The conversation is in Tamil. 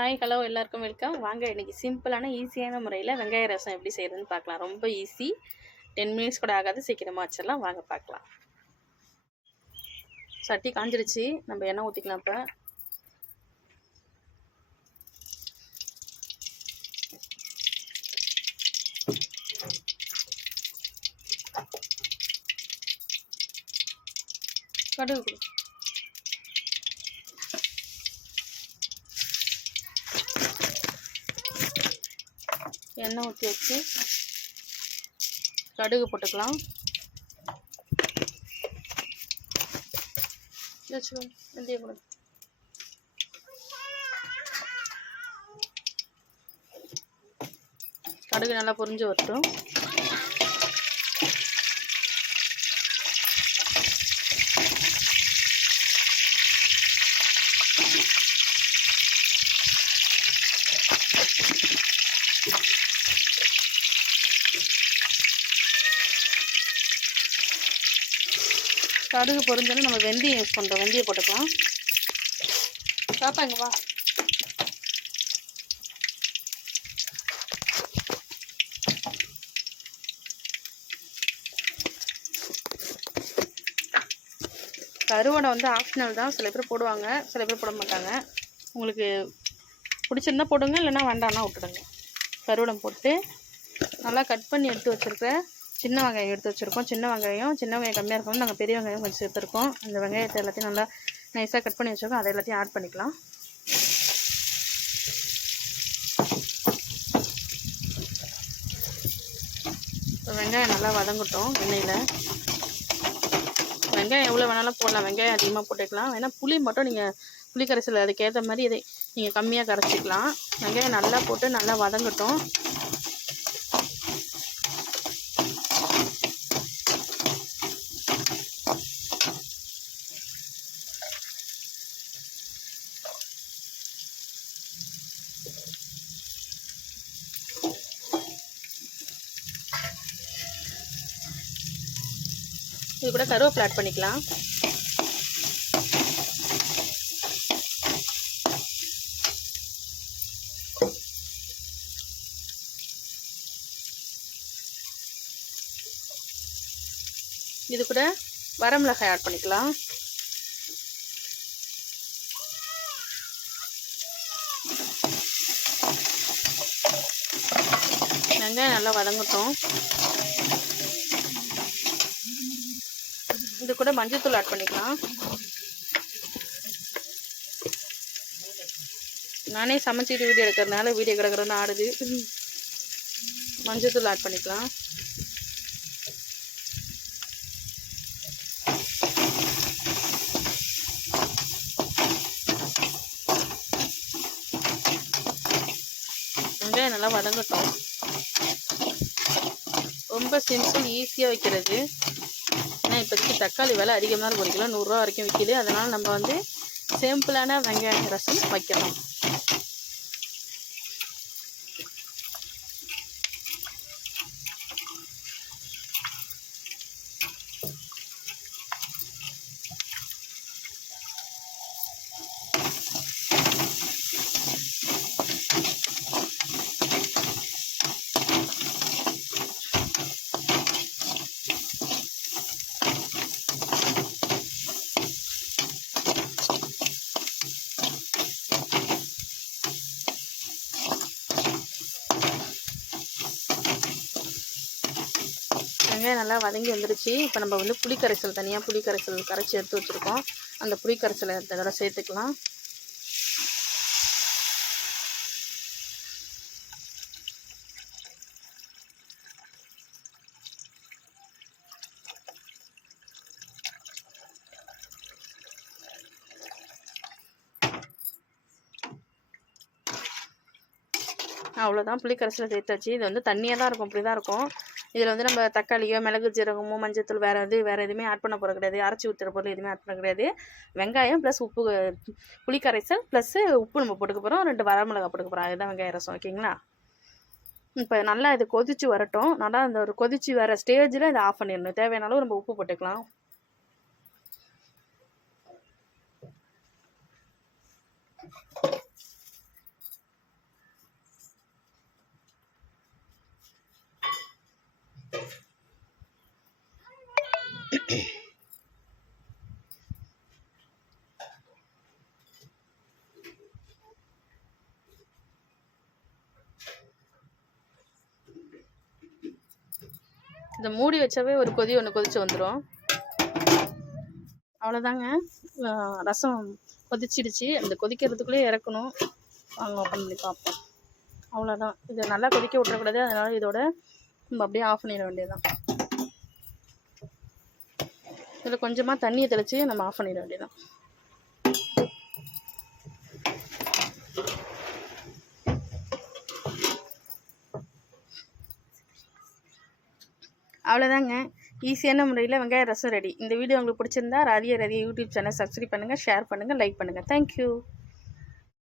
ஹாய் ஹலோ எல்லாருக்கும் வெல்கம். வாங்க இன்றைக்கி சிம்பிளான ஈஸியான முறையில் வெங்காய ரசம் எப்படி செய்கிறதுன்னு பார்க்கலாம். ரொம்ப ஈஸி, 10 மினிட்ஸ் கூட ஆகாது, சீக்கிரமாக வச்சிடலாம். வாங்க பார்க்கலாம். சட்டி காஞ்சிடுச்சு, நம்ம எண்ணெய் ஊற்றிக்கலாம். இப்போ கடுகு கொடு. எண்ணெய் ஊற்றி வச்சு கடுகு போட்டுக்கலாம். வெந்தயம் கொடு. கடுகு நல்லா பொரிஞ்சு வரட்டும். கடுகு பொரிஞ்சாலும் நம்ம வெந்தயம் யூஸ் பண்ணுறோம். வெந்தயம் போட்டுக்கலாம். பாப்பா இங்கே வா. கருவடை வந்து ஆப்ஷனல் தான். சில பேர் போடுவாங்க, சில பேர் போட மாட்டாங்க. உங்களுக்கு பிடிச்சிருந்தா போடுங்க, இல்லைன்னா வேண்டாம்னா விட்டுடுங்க. கருவடம் போட்டு நல்லா கட் பண்ணி எடுத்து வச்சுருக்க சின்ன வெங்காயம் எடுத்து வச்சுருக்கோம். சின்ன வெங்காயம் கம்மியாக இருக்கணும். நாங்கள் பெரிய வெங்காயம் கொஞ்சம் சேர்த்துருக்கோம். அந்த வெங்காயத்தை எல்லாத்தையும் நல்லா நைஸாக கட் பண்ணி வச்சுருக்கோம். அதை எல்லாத்தையும் ஆட் பண்ணிக்கலாம். வெங்காயம் நல்லா வதங்கட்டும் எண்ணெயில். வெங்காயம் எவ்வளோ வேணாலும் போடலாம், வெங்காயம் அதிகமாக போட்டுக்கலாம். வேணால் புளி மட்டும் நீங்கள் புளி கரைசல் அதுக்கேற்ற மாதிரி இதை நீங்கள் கம்மியாக கரைச்சிக்கலாம். வெங்காயம் நல்லா போட்டு நல்லா வதங்கட்டும். இது கூட கருவேப்பிலை ஆட் பண்ணிக்கலாம். இது கூட வரமிளகாய் ஆட் பண்ணிக்கலாம். வெங்காயம் நல்லா வதங்கட்டும். இது கூட மஞ்சள்தூள் ஆட் பண்ணிக்கலாம். நானே சமைச்சிட்டு வீடியோ எடுக்கிறதுனால வீடியோ கிடக்கிறதுன்னு ஆடுது. மஞ்சள்தூள் ஆட் பண்ணிக்கலாம். வெங்காயம் நல்லா வதங்கட்டும். ரொம்ப சிம்பிள், ஈஸியாக வைக்கிறது. ஏன்னா இப்போதைக்கு தக்காளி விலை அதிகமாக இருக்கும். 1 கிலோ 100 ரூபா வரைக்கும் விற்கிது. அதனால் நம்ம வந்து சிம்பிளான வெங்காய ரசம் வைக்கலாம். வெங்காயம் நல்லா வதங்கி வந்துடுச்சு. இப்போ நம்ம வந்து புளிக்கரைசல் தனியாக புளிக்கரைசல் கரைச்சி எடுத்து வச்சுருக்கோம். அந்த புளிக்கரைசலை இதோட சேர்த்துக்கலாம். அவ்வளோதான், புளிக்கரைசலை சேர்த்தாச்சு. இது வந்து தண்ணியாக தான் இருக்கும், இப்படி தான் இருக்கும். இதில் வந்து நம்ம தக்காளியோ மிளகு ஜீரகமோ மஞ்சத்தூள் வேறு எதுவுமே ஆட் பண்ண போகிறது கிடையாது. அரைச்சி ஊற்றுற பொருள் எதுவுமே ஆட் பண்ண கிடையாது. வெங்காயம் ப்ளஸ் உப்பு, புளிக்கரைசல் ப்ளஸ்ஸு உப்பு நம்ம போட்டுக்க போகிறோம். 2 வரமிளகா போட்டுக்க போகிறோம். அதுதான் வெங்காய ரசம். ஓகேங்களா? இப்போ நல்லா இது கொதிச்சு வரட்டும். நல்லா அந்த ஒரு கொதிச்சு வர ஸ்டேஜில் இதை ஆஃப் பண்ணிடணும். தேவையான அளவு நம்ம உப்பு போட்டுக்கலாம். இதை மூடி வச்சாவே ஒரு கொதி ஒன்று கொதிச்சு வந்துடும். அவ்வளோதாங்க, ரசம் கொதிச்சிடுச்சு. அந்த கொதிக்கிறதுக்குள்ளே இறக்கணும். வாங்க ஓப்பன் பண்ணி பார்ப்போம். அவ்வளோதான். இதை நல்லா கொதிக்க விட்டுறக்கூடாது, அதனால் இதோட நம்ம அப்படியே ஆஃப் பண்ணிட வேண்டியதுதான். இதில் கொஞ்சமாக தண்ணியை தெளித்து நம்ம ஆஃப் பண்ணிட வேண்டியதுதான். அவ்வளோதாங்க, ஈஸியான முறையில் வெங்காய ரசம் ரெடி. இந்த வீடியோ உங்களுக்கு பிடிச்சிருந்தா ராதியா யூடியூப் சேனல் சப்ஸ்கிரைப் பண்ணுங்கள், ஷேர் பண்ணுங்கள், லைக் பண்ணுங்கள். தேங்க்யூ.